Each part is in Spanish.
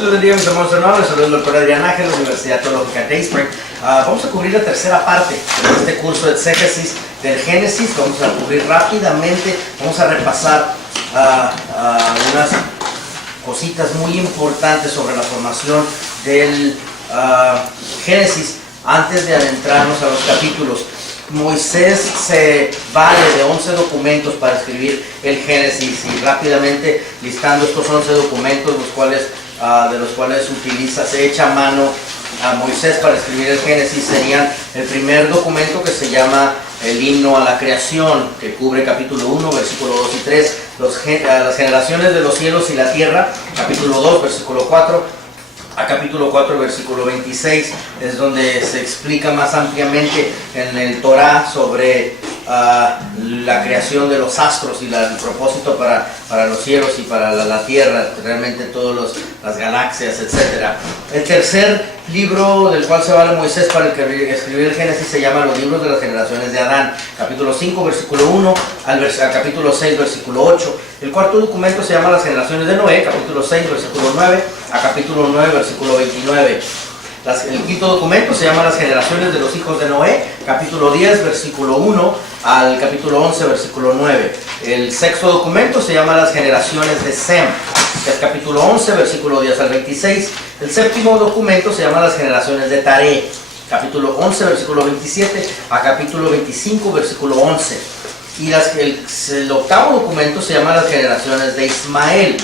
Les bendiga, mis hermanos hermanos. Les saludo al doctor Adrián Ángel de la Universidad Teológica de Spring. Vamos a cubrir la tercera parte de este curso de exégesis del Génesis. Vamos a cubrir rápidamente, vamos a repasar unas cositas muy importantes sobre la formación del Génesis antes de adentrarnos a los capítulos. Moisés se vale de 11 documentos para escribir el Génesis, y rápidamente listando estos 11 documentos, de los cuales se echa mano a Moisés para escribir el Génesis, serían el primer documento, que se llama el himno a la creación, que cubre capítulo 1, versículo 2 y 3, las generaciones de los cielos y la tierra, capítulo 2, versículo 4, a capítulo 4, versículo 26, es donde se explica más ampliamente en el Torah sobre la creación de los astros y el propósito para los cielos y para la tierra, realmente todas las galaxias, etc. El tercer libro del cual se vale Moisés para escribir el Génesis se llama los libros de las generaciones de Adán, capítulo 5, versículo 1 al capítulo 6, versículo 8. El cuarto documento se llama las generaciones de Noé, capítulo 6, versículo 9 a capítulo 9, versículo 29. El quinto documento se llama las generaciones de los hijos de Noé, capítulo 10, versículo 1 al capítulo 11, versículo 9. El sexto documento se llama las generaciones de Sem, que es capítulo 11, versículo 10 al 26. El séptimo documento se llama las generaciones de Taré, capítulo 11, versículo 27 a capítulo 25, versículo 11. Y el octavo documento se llama las generaciones de Ismael,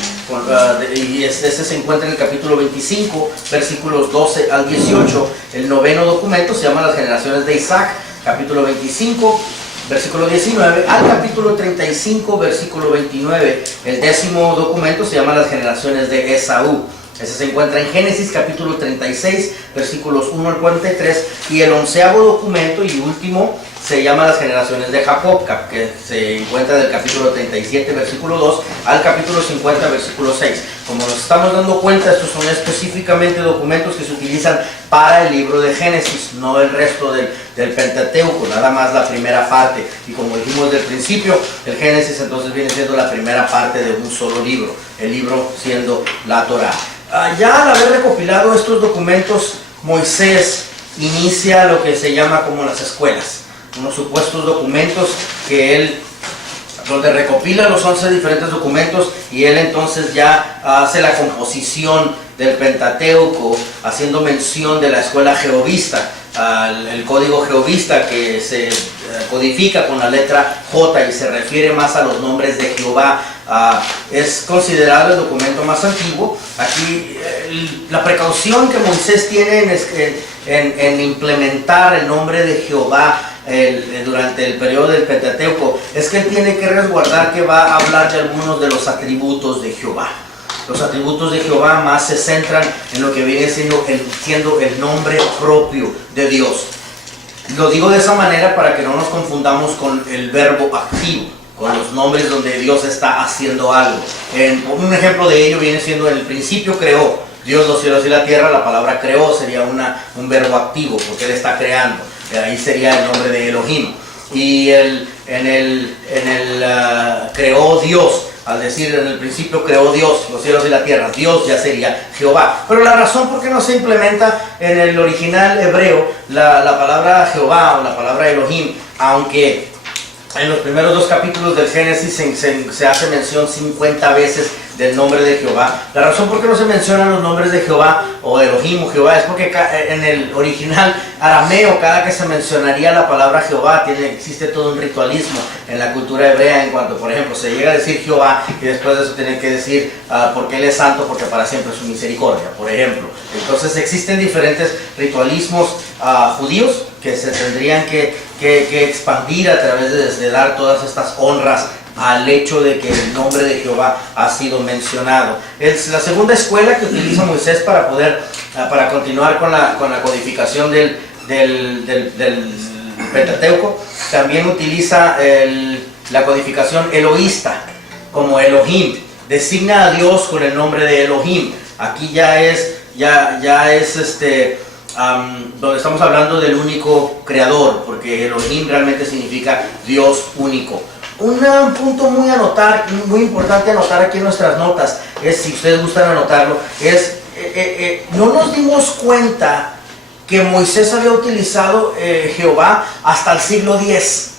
y este se encuentra en el capítulo 25, versículos 12 al 18. El noveno documento se llama las generaciones de Isaac, capítulo 25, versículo 19 al capítulo 35, versículo 29. El décimo documento se llama las generaciones de Esaú. Ese se encuentra en Génesis capítulo 36, versículos 1 al 43. Y el onceavo documento y último se llama las generaciones de Jacob, que se encuentra del capítulo 37, versículo 2 al capítulo 50, versículo 6. Como nos estamos dando cuenta, estos son específicamente documentos que se utilizan para el libro de Génesis, no el resto del Pentateuco, nada más la primera parte. Y como dijimos del principio, el Génesis entonces viene siendo la primera parte de un solo libro, el libro siendo la Torá. Ya al haber recopilado estos documentos, Moisés inicia lo que se llama como las escuelas, unos supuestos documentos donde recopila los 11 diferentes documentos, y él entonces ya hace la composición del Pentateuco, haciendo mención de la escuela jehovista, el código jehovista, que se codifica con la letra J y se refiere más a los nombres de Jehová. Es considerado el documento más antiguo. Aquí la precaución que Moisés tiene en implementar el nombre de Jehová durante el periodo del Pentateuco es que él tiene que resguardar que va a hablar de algunos de los atributos de Jehová. Los atributos de Jehová más se centran en lo que viene siendo el nombre propio de Dios. Lo digo de esa manera para que no nos confundamos con el verbo activo, con los nombres donde Dios está haciendo algo. Un ejemplo de ello viene siendo: en el principio creó Dios los cielos y la tierra. La palabra creó sería un verbo activo, porque Él está creando. Ahí sería el nombre de Elohim. Y creó Dios. Al decir en el principio creó Dios los cielos y la tierra, Dios ya sería Jehová. Pero la razón por qué no se implementa en el original hebreo la palabra Jehová o la palabra Elohim, aunque en los primeros dos capítulos del Génesis se hace mención 50 veces del nombre de Jehová. La razón por qué no se mencionan los nombres de Jehová o Elohim o Jehová es porque en el original arameo, cada que se mencionaría la palabra Jehová, existe todo un ritualismo en la cultura hebrea, en cuanto, por ejemplo, se llega a decir Jehová y después de eso tienen que decir porque Él es santo, porque para siempre es su misericordia, por ejemplo. Entonces existen diferentes ritualismos judíos que se tendrían que expandir a través de dar todas estas honras al hecho de que el nombre de Jehová ha sido mencionado. Es la segunda escuela que utiliza Moisés para continuar con la codificación del Pentateuco. También utiliza la codificación eloísta, como Elohim. Designa a Dios con el nombre de Elohim. Aquí ya es donde estamos hablando del único creador, porque Elohim realmente significa Dios único. Un punto muy importante anotar aquí en nuestras notas, si ustedes gustan anotarlo, es no nos dimos cuenta que Moisés había utilizado Jehová hasta el siglo X.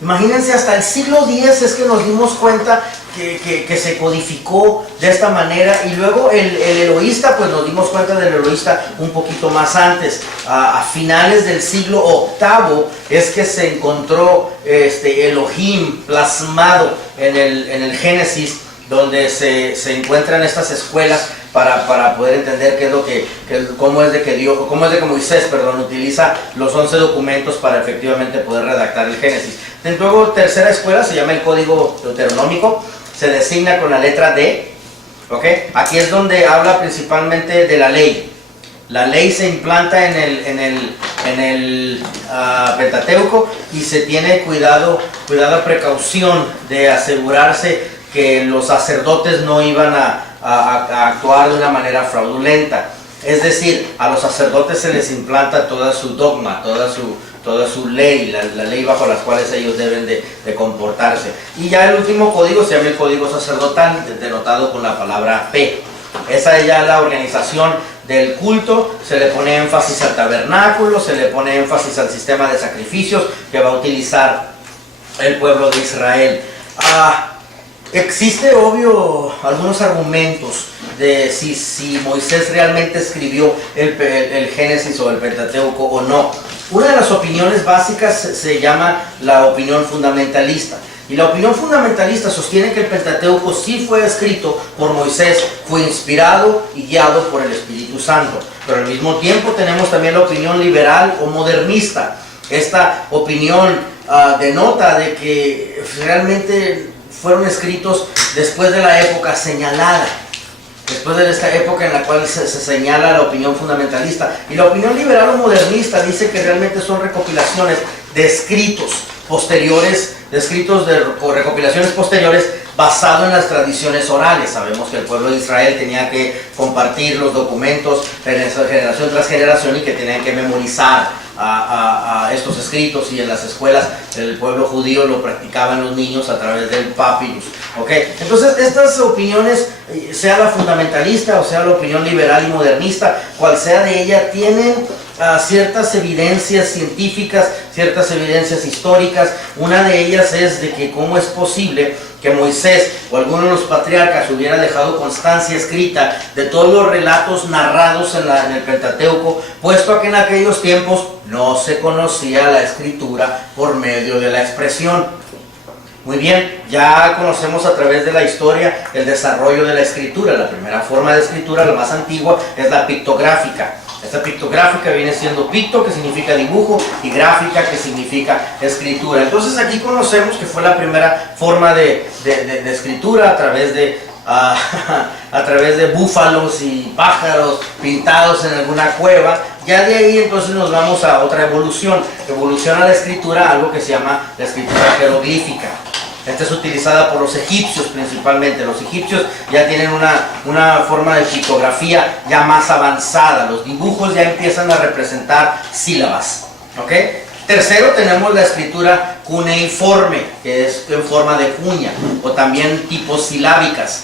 Imagínense, hasta el siglo X es que nos dimos cuenta que se codificó de esta manera, y luego el eloísta, pues nos dimos cuenta del eloísta un poquito más antes. A finales del siglo VIII es que se encontró Elohim plasmado en el Génesis, donde se encuentran estas escuelas para poder entender qué es lo cómo es de que Moisés, utiliza los 11 documentos para efectivamente poder redactar el Génesis. Luego, tercera escuela se llama el Código Deuteronómico, se designa con la letra D, ¿ok? Aquí es donde habla principalmente de la ley. La ley se implanta en el Pentateuco, y se tiene precaución de asegurarse que los sacerdotes no iban a actuar de una manera fraudulenta. Es decir, a los sacerdotes se les implanta toda su dogma, toda su ley, la ley bajo las cuales ellos deben de comportarse. Y ya el último código se llama el Código Sacerdotal, denotado con la palabra P. Esa es ya la organización del culto. Se le pone énfasis al tabernáculo, se le pone énfasis al sistema de sacrificios que va a utilizar el pueblo de Israel. Existe, obvio, algunos argumentos de si Moisés realmente escribió el Génesis o el Pentateuco o no. Una de las opiniones básicas se llama la opinión fundamentalista. Y la opinión fundamentalista sostiene que el Pentateuco sí fue escrito por Moisés, fue inspirado y guiado por el Espíritu Santo. Pero al mismo tiempo tenemos también la opinión liberal o modernista. Esta opinión denota de que realmente fueron escritos después de la época señalada, después de esta época en la cual se señala la opinión fundamentalista. Y la opinión liberal o modernista dice que realmente son recopilaciones de escritos posteriores, recopilaciones posteriores basado en las tradiciones orales. Sabemos que el pueblo de Israel tenía que compartir los documentos generación tras generación, y que tenían que memorizar a estos escritos, y en las escuelas el pueblo judío lo practicaban los niños a través del papyrus. ¿Okay? Entonces, estas opiniones, sea la fundamentalista o sea la opinión liberal y modernista, cual sea de ella, tienen ciertas evidencias científicas, ciertas evidencias históricas. Una de ellas es de que cómo es posible que Moisés o alguno de los patriarcas hubiera dejado constancia escrita de todos los relatos narrados en el Pentateuco, puesto a que en aquellos tiempos no se conocía la escritura por medio de la expresión. Muy bien, ya conocemos a través de la historia el desarrollo de la escritura. La primera forma de escritura, la más antigua, es la pictográfica. Esta pictográfica viene siendo picto, que significa dibujo, y gráfica, que significa escritura. Entonces aquí conocemos que fue la primera forma de escritura a través de búfalos y pájaros pintados en alguna cueva. Ya de ahí entonces nos vamos a otra evolución. Evoluciona la escritura a algo que se llama la escritura jeroglífica. Esta es utilizada por los egipcios principalmente. Los egipcios ya tienen una forma de pictografía ya más avanzada. Los dibujos ya empiezan a representar sílabas. ¿Okay? Tercero, tenemos la escritura cuneiforme, que es en forma de cuña, o también tipos silábicas.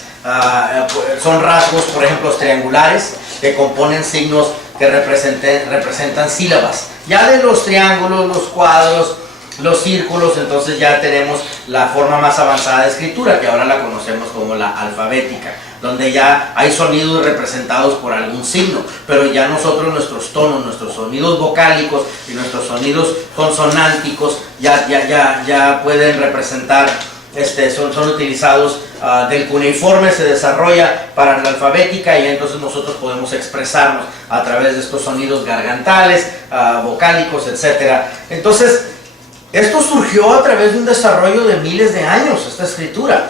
Son rasgos, por ejemplo, triangulares, que componen signos que representan sílabas. Ya de los triángulos, los cuadros, los círculos, entonces ya tenemos la forma más avanzada de escritura, que ahora la conocemos como la alfabética, donde ya hay sonidos representados por algún signo, pero ya nosotros, nuestros tonos, nuestros sonidos vocálicos y nuestros sonidos consonánticos ya pueden representar, son utilizados. Del cuneiforme se desarrolla para la alfabética, y entonces nosotros podemos expresarnos a través de estos sonidos gargantales, vocálicos, etc. Entonces, esto surgió a través de un desarrollo de miles de años. Esta escritura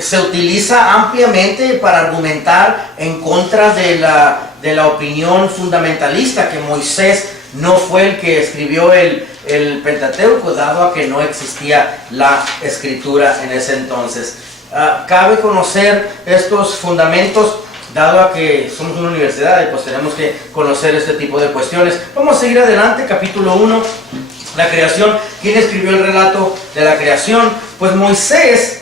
se utiliza ampliamente para argumentar en contra de la opinión fundamentalista, que Moisés no fue el que escribió el Pentateuco, dado a que no existía la escritura en ese entonces. Cabe conocer estos fundamentos, dado a que somos una universidad y pues tenemos que conocer este tipo de cuestiones. Vamos a seguir adelante. Capítulo 1, la creación. ¿Quién escribió el relato de la creación? Pues Moisés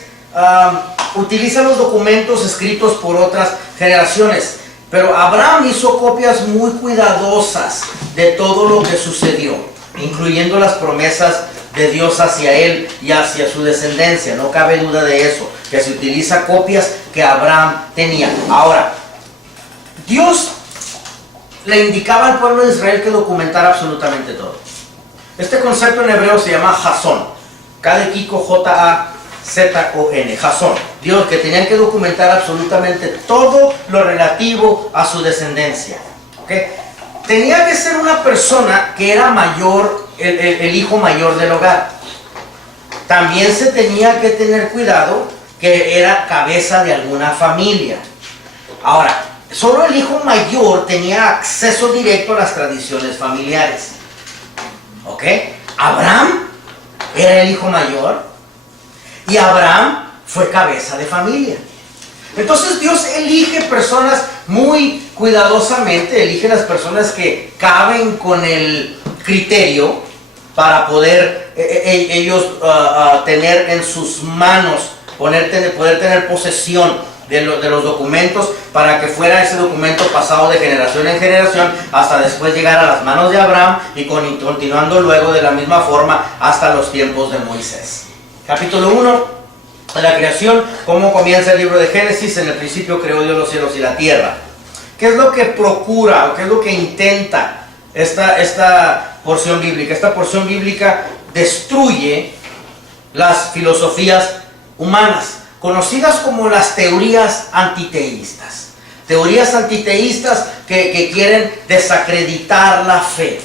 utiliza los documentos escritos por otras generaciones. Pero Abraham hizo copias muy cuidadosas de todo lo que sucedió, incluyendo las promesas de Dios hacia él y hacia su descendencia. No cabe duda de eso, que se utiliza copias que Abraham tenía. Ahora, Dios le indicaba al pueblo de Israel que documentara absolutamente todo. Este concepto en hebreo se llama Jasón. K-de-Kiko, J-A-Z-O-N, Jasón. Dios, que tenían que documentar absolutamente todo lo relativo a su descendencia. ¿Okay? Tenía que ser una persona que era mayor, el hijo mayor del hogar. También se tenía que tener cuidado que era cabeza de alguna familia. Ahora, solo el hijo mayor tenía acceso directo a las tradiciones familiares. ¿Ok? Abraham era el hijo mayor y Abraham fue cabeza de familia. Entonces Dios elige personas muy cuidadosamente, elige las personas que caben con el criterio para poder ellos tener en sus manos, poder tener posesión de los documentos, para que fuera ese documento pasado de generación en generación hasta después llegar a las manos de Abraham y continuando luego de la misma forma hasta los tiempos de Moisés. Capítulo 1 de la creación. ¿Cómo comienza el libro de Génesis? En el principio creó Dios los cielos y la tierra. ¿Qué es lo que procura o qué es lo que intenta esta porción bíblica? Esta porción bíblica destruye las filosofías humanas, conocidas como las teorías antiteístas. Teorías antiteístas que quieren desacreditar la fe.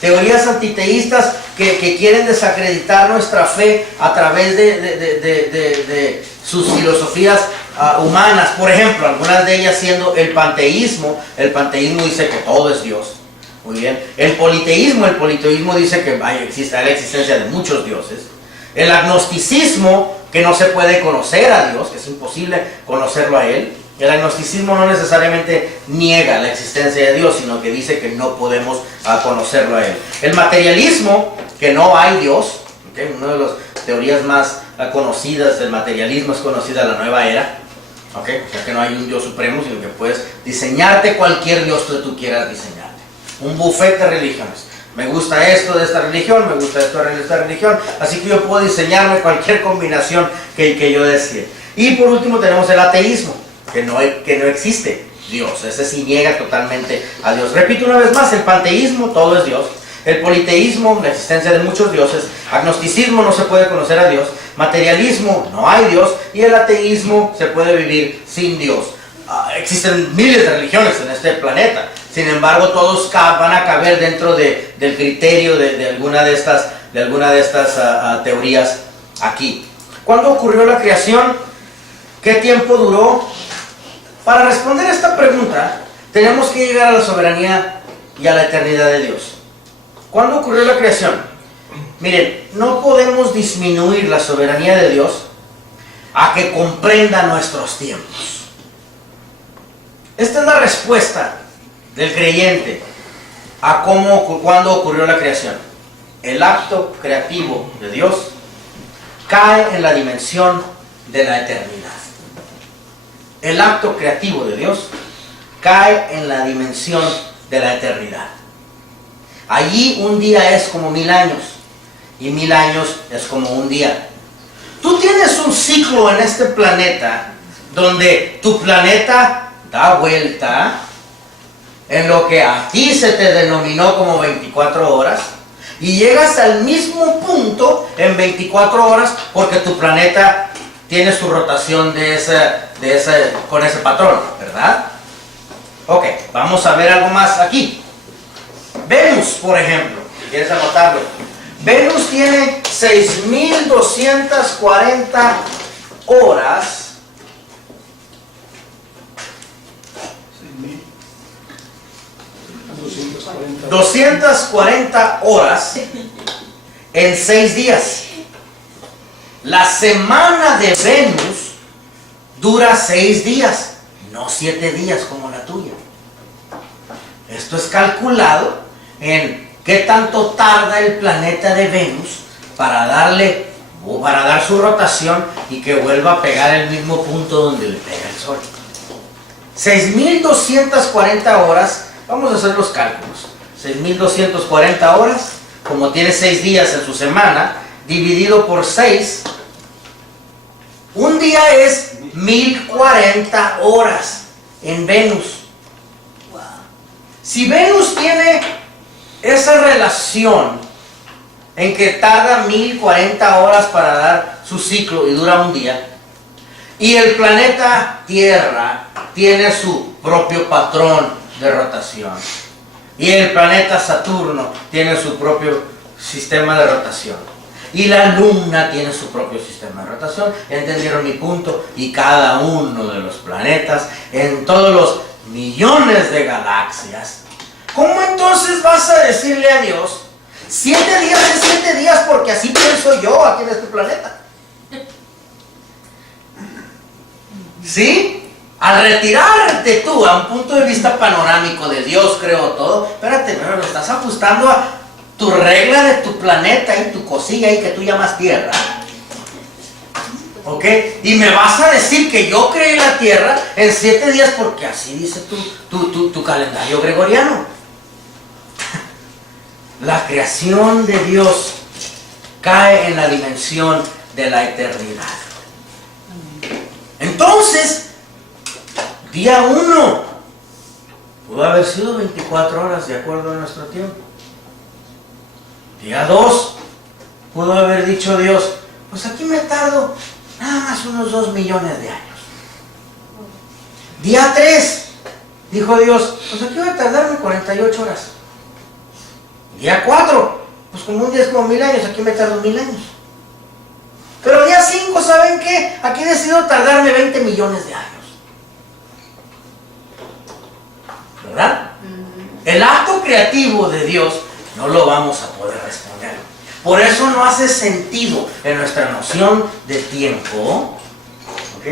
Teorías antiteístas que quieren desacreditar nuestra fe a través de sus filosofías humanas. Por ejemplo, algunas de ellas siendo el panteísmo. El panteísmo dice que todo es Dios. Muy bien. El politeísmo dice que existe la existencia de muchos dioses. El agnosticismo, que no se puede conocer a Dios, que es imposible conocerlo a Él. El agnosticismo no necesariamente niega la existencia de Dios, sino que dice que no podemos conocerlo a Él. El materialismo, que no hay Dios, ¿okay? Una de las teorías más conocidas del materialismo es conocida la nueva era, ¿okay? O sea que no hay un Dios supremo, sino que puedes diseñarte cualquier Dios que tú quieras diseñarte. Un buffet de religiones. Me gusta esto de esta religión, me gusta esto de esta religión, así que yo puedo diseñarme cualquier combinación que yo desee. Y por último tenemos el ateísmo, que no existe Dios, ese sí niega totalmente a Dios. Repito una vez más, el panteísmo, todo es Dios. El politeísmo, la existencia de muchos dioses. Agnosticismo, no se puede conocer a Dios. Materialismo, no hay Dios. Y el ateísmo, se puede vivir sin Dios. Existen miles de religiones en este planeta. Sin embargo, todos van a caber dentro del criterio de alguna de estas teorías aquí. ¿Cuándo ocurrió la creación? ¿Qué tiempo duró? Para responder a esta pregunta, tenemos que llegar a la soberanía y a la eternidad de Dios. ¿Cuándo ocurrió la creación? Miren, no podemos disminuir la soberanía de Dios a que comprenda nuestros tiempos. Esta es la respuesta del creyente a cuándo ocurrió la creación. El acto creativo de Dios cae en la dimensión de la eternidad. El acto creativo de Dios cae en la dimensión de la eternidad. Allí un día es como 1000 años y 1000 años es como un día. Tú tienes un ciclo en este planeta donde tu planeta da vuelta en lo que a ti se te denominó como 24 horas y llegas al mismo punto en 24 horas porque tu planeta tiene su rotación con ese patrón, ¿verdad? Ok, vamos a ver algo más aquí. Venus, por ejemplo, si quieres anotarlo. Venus tiene 6240 horas. 240 horas en 6 días. La semana de Venus dura 6 días, no 7 días como la tuya. Esto es calculado en qué tanto tarda el planeta de Venus para darle o para dar su rotación y que vuelva a pegar el mismo punto donde le pega el Sol. 6.240 horas, vamos a hacer los cálculos. 6.240 horas, como tiene 6 días en su semana, dividido por 6, un día es 1.040 horas en Venus. Si Venus tiene esa relación en que tarda 1.040 horas para dar su ciclo y dura un día, y el planeta Tierra tiene su propio patrón de rotación, y el planeta Saturno tiene su propio sistema de rotación, y la Luna tiene su propio sistema de rotación, ¿entendieron mi punto? Y cada uno de los planetas en todos los millones de galaxias, ¿cómo entonces vas a decirle a Dios 7 días es 7 días porque así pienso yo aquí en este planeta? ¿Sí? Al retirarte tú a un punto de vista panorámico de Dios creó todo, espérate, pero lo estás ajustando a tu regla de tu planeta y tu cosilla ahí que tú llamas Tierra. ¿Ok? Y me vas a decir que yo creé la Tierra en 7 días porque así dice tu calendario gregoriano. La creación de Dios cae en la dimensión de la eternidad. Entonces, día 1 pudo haber sido 24 horas de acuerdo a nuestro tiempo. Día 2 pudo haber dicho Dios, pues aquí me tardo nada más unos 2 millones de años. Día 3 dijo Dios, pues aquí voy a tardarme 48 horas. Día 4, pues como un día es como 1000 años, aquí me tardo 1000 años. Pero día 5, ¿saben qué? Aquí decido tardarme 20 millones de años. ¿Verdad? El acto creativo de Dios no lo vamos a poder responder. Por eso no hace sentido en nuestra noción de tiempo. ¿Ok?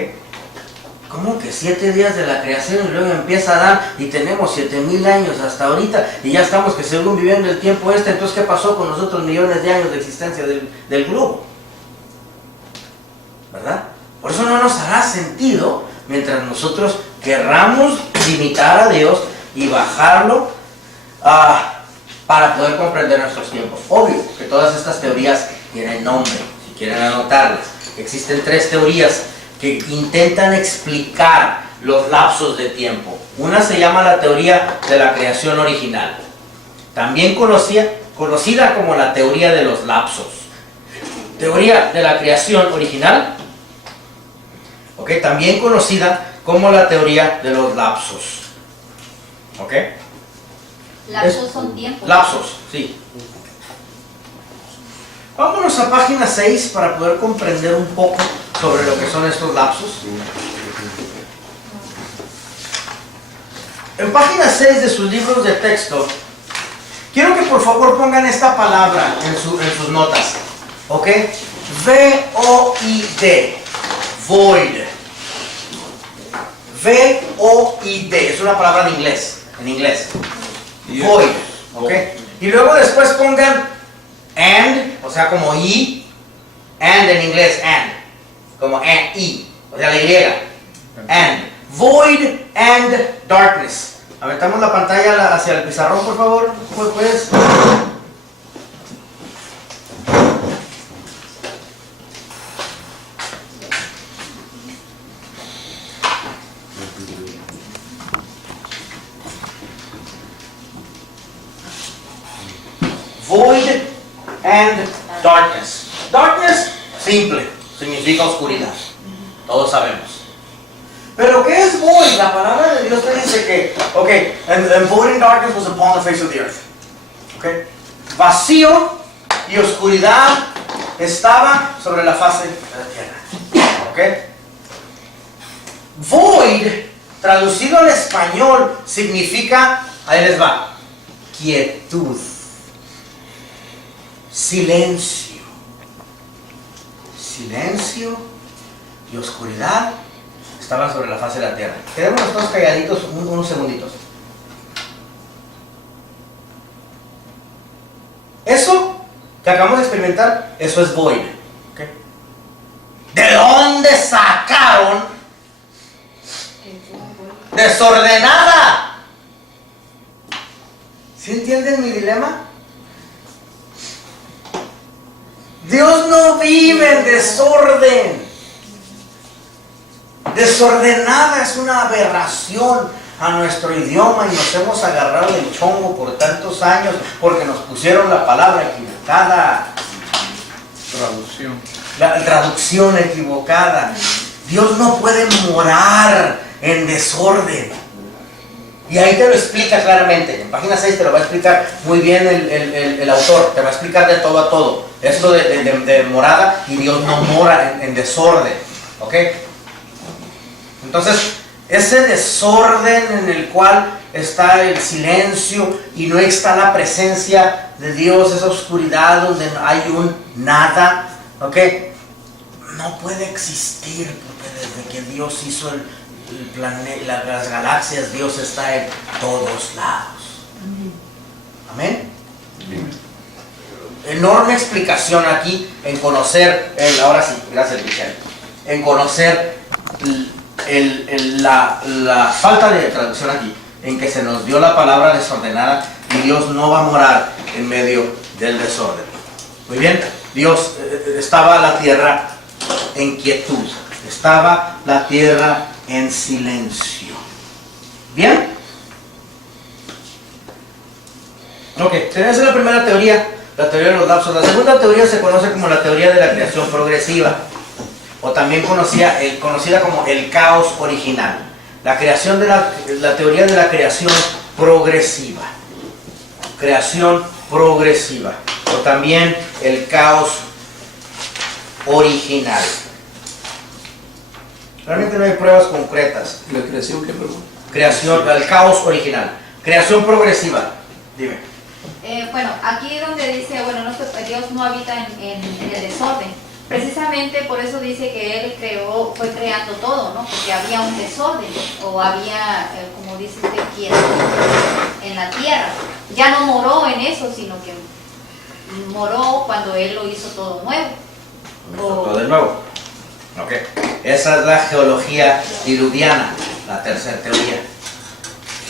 ¿Cómo que 7 días de la creación y luego empieza Adán y tenemos 7000 años hasta ahorita y ya estamos que según viviendo el tiempo entonces ¿qué pasó con los otros millones de años de existencia del globo? ¿Verdad? Por eso no nos hará sentido mientras nosotros querramos limitar a Dios y bajarlo para poder comprender nuestros tiempos. Obvio que todas estas teorías tienen nombre, si quieren anotarlas. Existen 3 teorías que intentan explicar los lapsos de tiempo. Una se llama la teoría de la creación original, también conocida como la teoría de los lapsos. Teoría de la creación original, ¿ok? También conocida como la teoría de los lapsos. ¿Ok? Lapsos son tiempos. Lapsos, sí. Vámonos a página 6 para poder comprender un poco sobre lo que son estos lapsos. En página 6 de sus libros de texto, quiero que por favor pongan esta palabra en sus notas. ¿Ok? V-O-I-D. Void. V-O-I-D. Es una palabra en inglés. Void. ¿Ok? Y luego después pongan and, o sea, como y, and en inglés, and, como and, y, o sea, la y, and, void and darkness. Aventamos la pantalla hacia el pizarrón, por favor, ¿puedes? Void and darkness. Darkness, simple, significa oscuridad. Todos sabemos. Pero ¿qué es void? La palabra de Dios te dice que, and void and darkness was upon the face of the earth. Okay. Vacío y oscuridad estaba sobre la faz de la tierra. Okay. Void, traducido al español, significa, ahí les va, quietud. Silencio. Silencio y oscuridad estaban sobre la faz de la tierra. Quedémonos todos calladitos unos segunditos. Eso que acabamos de experimentar, eso es void. ¿Okay? sacaron desordenada. ¿Sí entienden mi dilema? Dios no vive en desorden. Desordenada es una aberración a nuestro idioma y nos hemos agarrado el chongo por tantos años porque nos pusieron la palabra equivocada. Traducción. La traducción equivocada. Dios no puede morar en desorden. Y ahí te lo explica claramente. En página 6 te lo va a explicar muy bien el autor. Te va a explicar de todo a todo. Esto de morada, y Dios no mora en desorden. ¿Ok? Entonces, ese desorden en el cual está el silencio y no está la presencia de Dios, esa oscuridad donde hay un nada, ¿ok? No puede existir, porque desde que Dios hizo el planeta, las galaxias, Dios está en todos lados. Amén. Enorme explicación aquí en conocer, ahora sí, gracias Michelle, en conocer la falta de traducción aquí, en que se nos dio la palabra desordenada y Dios no va a morar en medio del desorden. Muy bien, Dios, estaba la tierra en quietud, estaba la tierra en silencio. ¿Bien? Ok, esa es la primera teoría, la teoría de los lapsos. La segunda teoría se conoce como la teoría de la creación progresiva, o también conocida como el caos original. La teoría de la creación progresiva. Creación progresiva. O también el caos original. Realmente no hay pruebas concretas. ¿La creación qué, perdón? Creación, el caos original. Creación progresiva. Dime. Bueno, aquí donde dice, bueno, Dios no habita en el desorden. Precisamente por eso dice que Él fue creando todo, ¿no? Porque había un desorden, o había, como dice usted, quietud en la tierra. Ya no moró en eso, sino que moró cuando Él lo hizo todo nuevo. Todo de nuevo. Ok. Esa es la geología diluviana, la tercera teoría.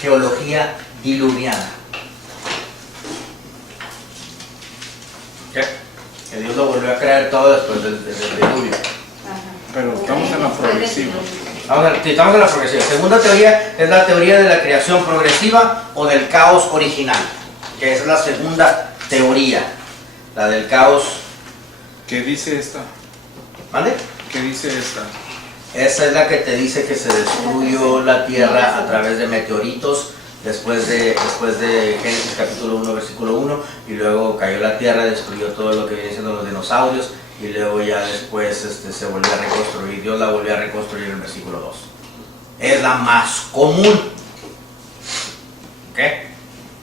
Geología diluviana. ¿Qué? Que Dios lo volvió a crear todo después del diluvio. Pero estamos en la progresiva. Estamos en la progresiva. Segunda teoría es la teoría de la creación progresiva o del caos original, que es la segunda teoría, la del caos. ¿Qué dice esta? ¿Vale? ¿Qué dice esta? Esa es la que te dice que se destruyó la tierra a través de meteoritos después de Génesis capítulo 1 versículo 1, y luego cayó la tierra, destruyó todo lo que viene siendo los dinosaurios, y luego ya después se volvió a reconstruir. Dios la volvió a reconstruir en el versículo 2. Es la más común. ¿Ok?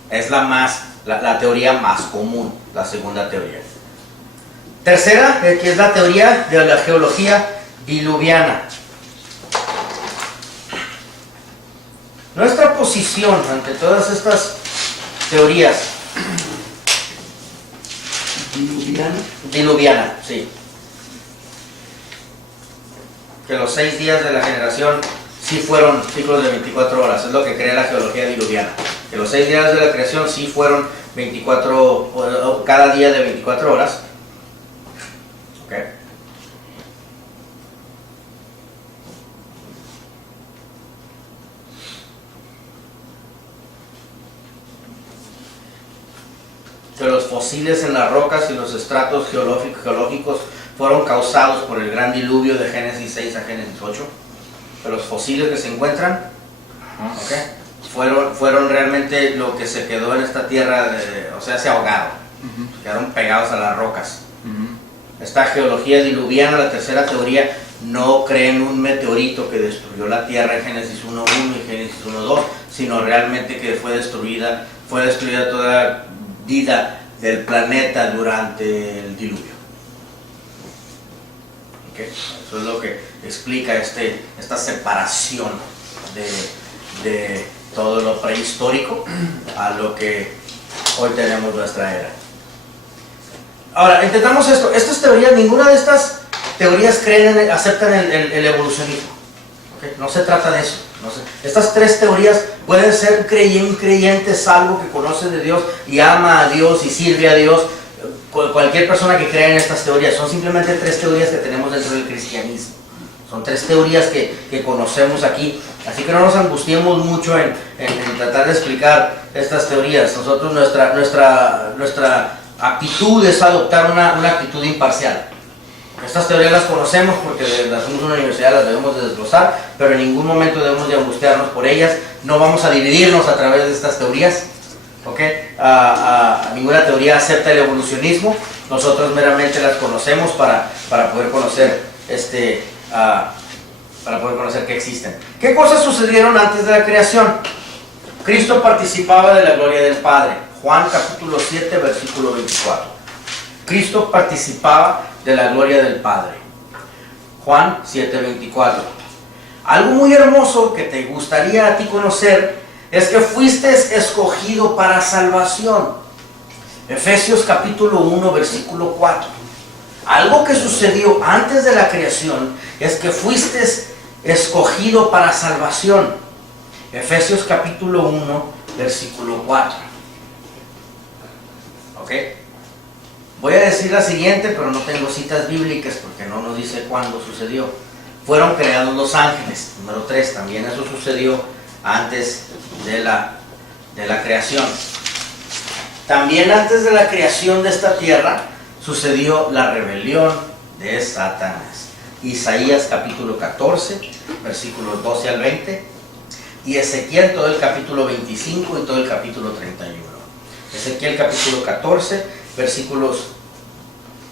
Es la teoría más común, la segunda teoría. Tercera, que es la teoría de la geología diluviana. Nuestra posición ante todas estas teorías diluviana, sí, que los 6 días de la generación sí fueron ciclos de 24 horas, es lo que crea la geología diluviana, que los 6 días de la creación sí fueron 24, cada día de 24 horas. Okay. Que los fósiles en las rocas y los estratos geológicos fueron causados por el gran diluvio de Génesis 6 a Génesis 8. Que los fósiles que se encuentran, okay, fueron realmente lo que se quedó en esta tierra, o sea, se ahogaron, quedaron pegados a las rocas. Esta geología diluviana, la tercera teoría, no cree en un meteorito que destruyó la tierra en Génesis 1.1 y Génesis 1.2, sino realmente que fue destruida toda vida del planeta durante el diluvio. ¿Okay? Eso es lo que explica esta separación de todo lo prehistórico a lo que hoy tenemos nuestra era. Ahora, entendamos esto. Estas teorías, ninguna de estas teorías aceptan el evolucionismo. ¿Okay? No se trata de eso. Estas tres teorías pueden ser un creyente salvo que conoce de Dios y ama a Dios y sirve a Dios. Cualquier persona que crea en estas teorías, son simplemente tres teorías que tenemos dentro del cristianismo. Son tres teorías que conocemos aquí. Así que no nos angustiemos mucho en tratar de explicar estas teorías. Nosotros, nuestra actitud es adoptar una actitud imparcial. Estas teorías las conocemos porque las hacemos en una universidad, las debemos de desglosar, pero en ningún momento debemos de angustiarnos por ellas. No vamos a dividirnos a través de estas teorías. ¿Okay? Ninguna teoría acepta el evolucionismo. Nosotros meramente las conocemos para poder conocer que existen. ¿Qué cosas sucedieron antes de la creación? Cristo participaba de la gloria del Padre. Juan capítulo 7 versículo 24. Cristo participaba de la gloria del Padre. Juan 7:24. Algo muy hermoso que te gustaría a ti conocer es que fuiste escogido para salvación. Efesios capítulo 1 versículo 4. Algo que sucedió antes de la creación es que fuiste escogido para salvación. Efesios capítulo 1 versículo 4. ¿Ok? Voy a decir la siguiente, pero no tengo citas bíblicas porque no nos dice cuándo sucedió. Fueron creados los ángeles. Número 3, también eso sucedió antes de la creación. También antes de la creación de esta tierra sucedió la rebelión de Satanás. Isaías capítulo 14, versículos 12 al 20. Y Ezequiel todo el capítulo 25 y todo el capítulo 31. Ezequiel capítulo 14, versículos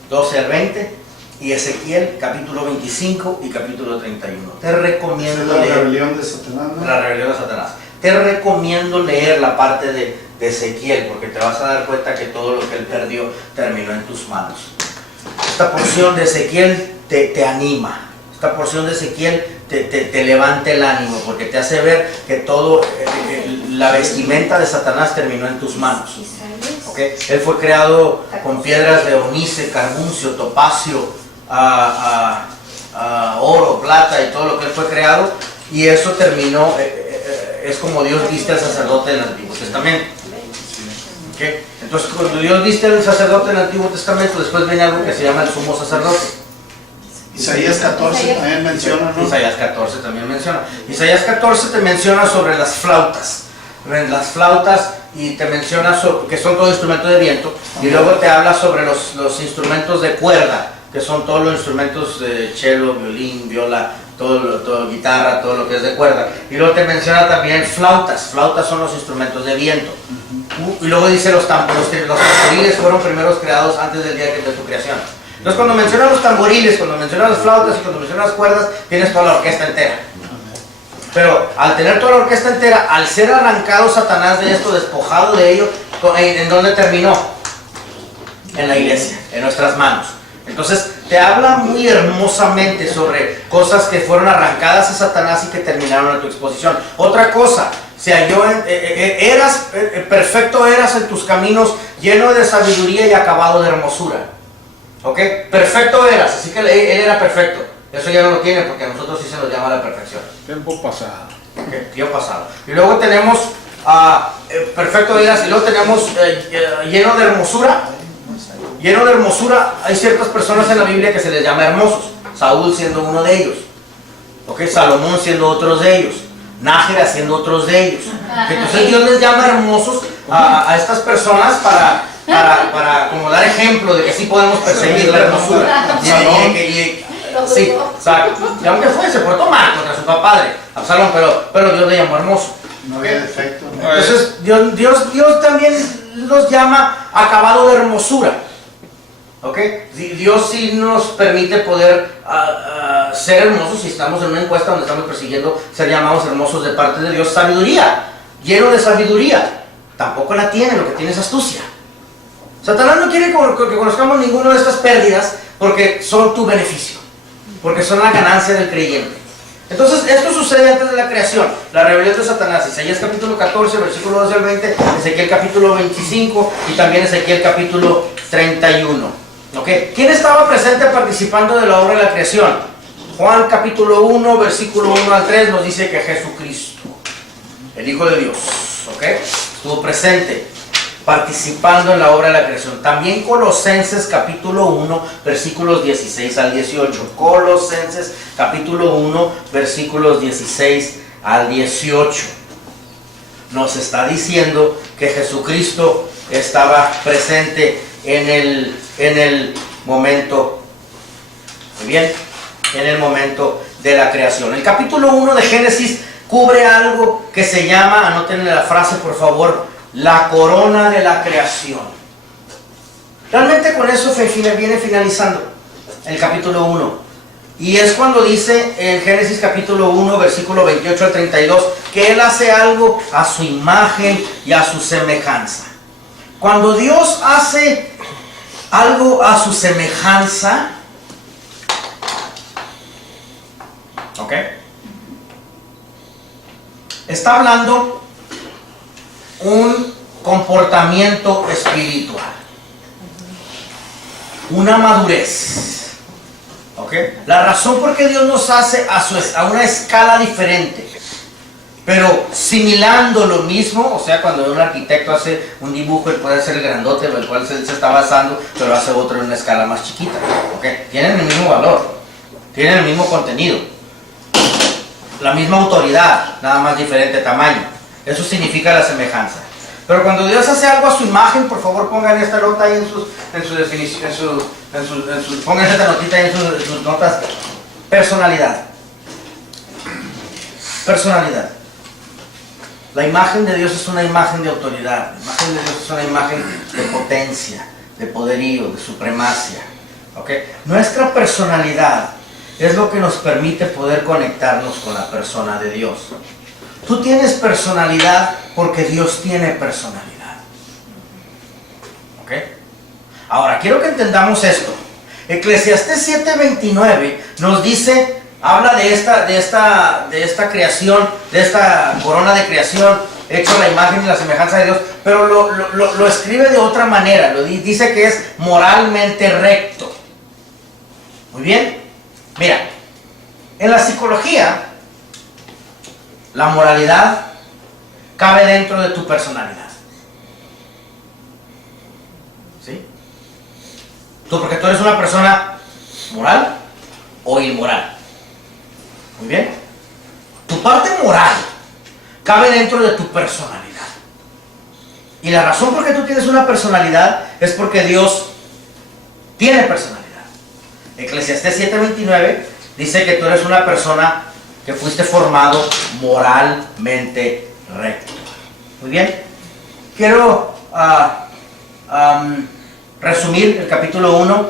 12 al leer y Ezequiel capítulo 25 y capítulo 31. Te recomiendo leer. La rebelión de Satanás, ¿no? La rebelión de Satanás. Te recomiendo leer la parte de Ezequiel, porque te vas a dar cuenta que todo lo que él perdió terminó en tus manos. Esta porción de Ezequiel te anima. Esta porción de Ezequiel te levanta el ánimo, porque te hace ver que todo, la vestimenta de Satanás terminó en tus manos. ¿Okay? Él fue creado con piedras de onice, carbuncio, topacio, oro, plata y todo lo que él fue creado, y eso terminó, es como Dios viste al sacerdote del Antiguo Testamento. ¿Okay? Entonces, cuando Dios viste al sacerdote del Antiguo Testamento, después viene algo que se llama el sumo sacerdote. Isaías 14 también menciona, ¿no? Isaías 14 también menciona. Isaías 14 te menciona sobre las flautas. Las flautas, y te menciona sobre, que son todo instrumento de viento, y luego te habla sobre los instrumentos de cuerda, que son todos los instrumentos de cello, violín, viola, todo guitarra, todo lo que es de cuerda. Y luego te menciona también flautas. Flautas son los instrumentos de viento. Y luego dice los tamboriles fueron primeros creados antes del día de tu creación. Entonces, cuando menciona los tamboriles, cuando menciona las flautas y cuando menciona las cuerdas, tienes toda la orquesta entera. Pero al tener toda la orquesta entera, al ser arrancado Satanás de esto, despojado de ello, ¿en dónde terminó? En la iglesia, en nuestras manos. Entonces te habla muy hermosamente sobre cosas que fueron arrancadas a Satanás y que terminaron en tu exposición. Otra cosa, se halló perfecto eras en tus caminos, lleno de sabiduría y acabado de hermosura. ¿Ok? Perfecto eras, así que él era perfecto. Eso ya no lo tiene porque a nosotros sí se nos llama la perfección. Tiempo pasado. Okay, tiempo pasado. Y luego tenemos perfecto eras, y luego tenemos lleno de hermosura. Lleno de hermosura. Hay ciertas personas en la Biblia que se les llama hermosos. Saúl siendo uno de ellos. ¿Okay? Salomón siendo otros de ellos. Nájera siendo otros de ellos. Entonces Dios les llama hermosos a estas personas para como dar ejemplo de que sí podemos perseguir la hermosura. Sí, exacto. Y aunque se portó mal contra su padre, Absalón, pero Dios le llamó hermoso. No había defecto. Entonces Dios también los llama acabado de hermosura. ¿Ok? Dios sí nos permite poder ser hermosos. Si estamos en una encuesta donde estamos persiguiendo ser llamados hermosos de parte de Dios. Sabiduría, lleno de sabiduría. Tampoco la tiene, lo que tiene es astucia. Satanás no quiere que conozcamos ninguna de estas pérdidas porque son tu beneficio, porque son la ganancia del creyente. Entonces, esto sucede antes de la creación, la rebelión de Satanás. Isaías capítulo 14, versículo 12 al 20, Ezequiel capítulo 25 y también Ezequiel capítulo 31. ¿Ok? ¿Quién estaba presente participando de la obra de la creación? Juan capítulo 1, versículo 1 al 3 nos dice que Jesucristo, el Hijo de Dios, ¿ok?, estuvo presente participando en la obra de la creación. También Colosenses capítulo 1, versículos 16 al 18. Colosenses capítulo 1, versículos 16 al 18. Nos está diciendo que Jesucristo estaba presente en el momento, muy bien, en el momento de la creación. El capítulo 1 de Génesis cubre algo que se llama, anótenle la frase por favor, la corona de la creación. Realmente con eso viene finalizando el capítulo 1. Y es cuando dice en Génesis capítulo 1, versículo 28 al 32, que Él hace algo a su imagen y a su semejanza. Cuando Dios hace algo a su semejanza, ¿ok?, está hablando un comportamiento espiritual, una madurez, ¿ok? La razón por qué Dios nos hace a una escala diferente, pero similando lo mismo, o sea, cuando un arquitecto hace un dibujo, él puede hacer el grandote, el cual se está basando, pero hace otro en una escala más chiquita, ¿ok? Tienen el mismo valor, tienen el mismo contenido, la misma autoridad, nada más diferente tamaño. Eso significa la semejanza. Pero cuando Dios hace algo a su imagen, por favor pongan esta nota ahí en su definición, pongan esta notita ahí en sus notas. Personalidad. Personalidad. La imagen de Dios es una imagen de autoridad. La imagen de Dios es una imagen de potencia, de poderío, de supremacia. ¿Okay? Nuestra personalidad es lo que nos permite poder conectarnos con la persona de Dios. Tú tienes personalidad porque Dios tiene personalidad. ¿Ok? Ahora, quiero que entendamos esto. Eclesiastés 7:29 nos dice, habla de esta creación, de esta corona de creación, hecho a la imagen y la semejanza de Dios, pero lo escribe de otra manera. Dice que es moralmente recto. Muy bien. Mira, en la psicología, la moralidad cabe dentro de tu personalidad. ¿Sí? Porque tú eres una persona moral o inmoral. Muy bien. Tu parte moral cabe dentro de tu personalidad. Y la razón por qué tú tienes una personalidad es porque Dios tiene personalidad. Eclesiastés 7:29 dice que tú eres una persona que fuiste formado moralmente recto. Muy bien. Quiero resumir el capítulo 1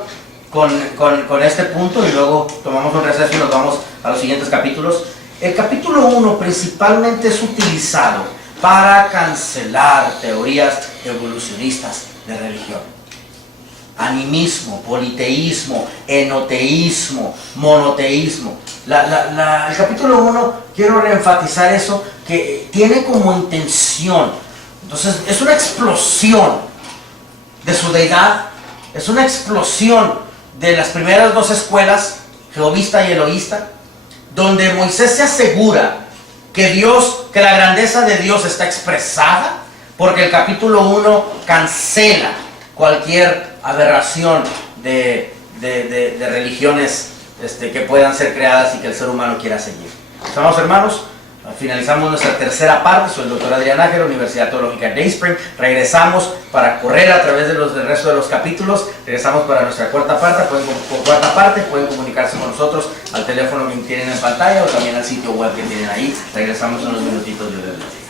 con este punto y luego tomamos un receso y nos vamos a los siguientes capítulos. El capítulo 1 principalmente es utilizado para cancelar teorías evolucionistas de religión. Animismo, politeísmo, enoteísmo, monoteísmo. El capítulo 1, quiero reenfatizar eso, que tiene como intención, entonces es una explosión de su deidad, es una explosión de las primeras dos escuelas, jehovista y elohista, donde Moisés se asegura que la grandeza de Dios está expresada, porque el capítulo 1 cancela cualquier aberración de religiones que puedan ser creadas y que el ser humano quiera seguir. Estamos, hermanos, finalizamos nuestra tercera parte. Soy el doctor Adrián Nájera, Universidad Teológica Day Spring. Regresamos para correr a través del resto de los capítulos. Regresamos para nuestra cuarta parte. Pueden comunicarse con nosotros al teléfono que tienen en pantalla o también al sitio web que tienen ahí. Regresamos en unos minutitos. Dios les bendiga.